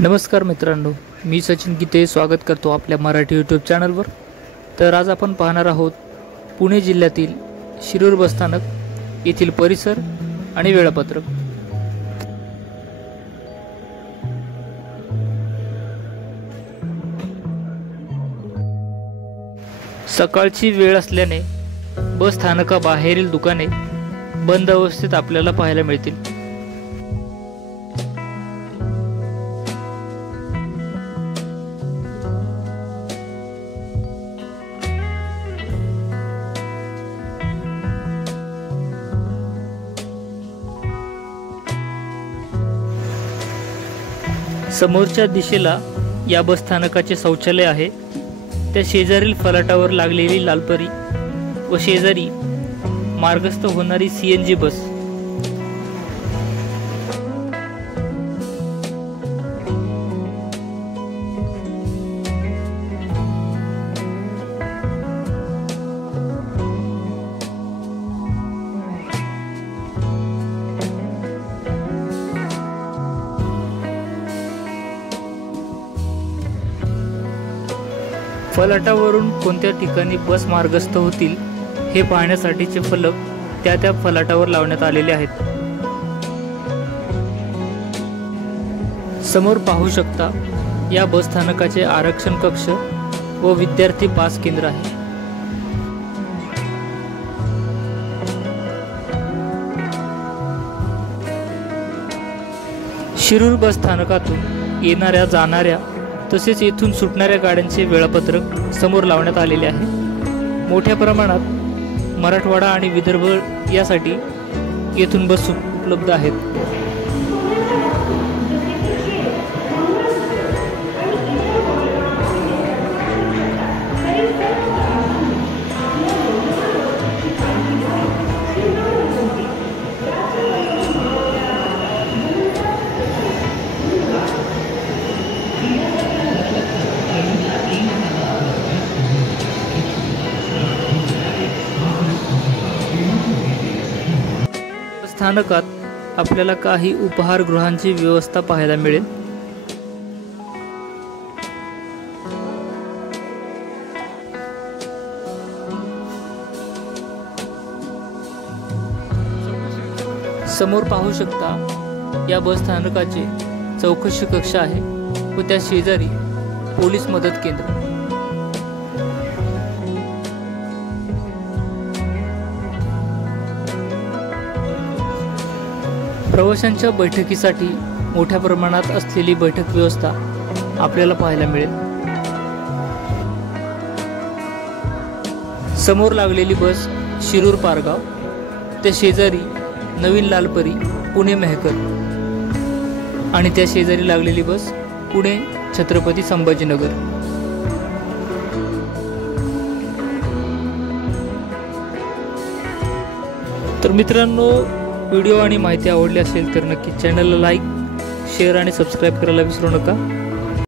नमस्कार मित्रांनो, मी सचिन गीते स्वागत करतो आपल्या मराठी यूट्यूब चॅनलवर। तर आज आपण पाहणार आहोत पुणे जिल्ह्यातील शिरूर बसस्थानक येथील परिसर आणि वेळापत्रक। सकाळची वेळ असल्याने बस स्थानकाबाहेरील दुकाने बंद अवस्थेत आपल्याला पाहायला मिळतील। समोरच्या दिशेला या बस स्थानकाचे शौचालय आहे। त्या शेजारील फलाटावर लागलेली लालपरी व शेजारी मार्गस्थ होणारी सीएनजी बस। फलाटावरून कोणत्या ठिकाणी बस मार्गस्थ होतील हे पाहण्यासाठीचे फलक त्या फलाटावर लावण्यात आलेले आहेत। समोर पाहू शकता या बस स्थानकाचे आरक्षण कक्ष व विद्यार्थी पास केंद्र आहे। शिरूर बस स्थानकातून येणाऱ्या जाणाऱ्या तसेच येथून सुटणाऱ्या गाड्यांचे वेळापत्रक समोर लावण्यात आलेले आहे। मोठ्या प्रमाणात मराठवाडा आणि विदर्भ यासाठी येथून बस उपलब्ध आहेत। स्थानकात आपल्याला काही उपहारगृहांची व्यवस्था पाहायला मिळेल। समोर पाहू शकता या बस स्थानकाचे चौकशी कक्ष आहे व त्या शेजारी पोलीस मदत केंद्र। प्रवाशांच्या बैठकीसाठी मोठ्या प्रमाणात असलेली बैठक व्यवस्था आपल्याला पाहायला मिळेल। समोर लागलेली बस शिरूर पारगाव, त्या शेजारी नवीन लालपरी पुणे मेहकर आणि त्या शेजारी लागलेली बस पुणे छत्रपती संभाजीनगर। तर मित्रांनो, व्हिडिओ आणि माहिती आवडली असेल तर नक्की चॅनलला लाईक, शेअर आणि सबस्क्राईब करायला विसरू नका।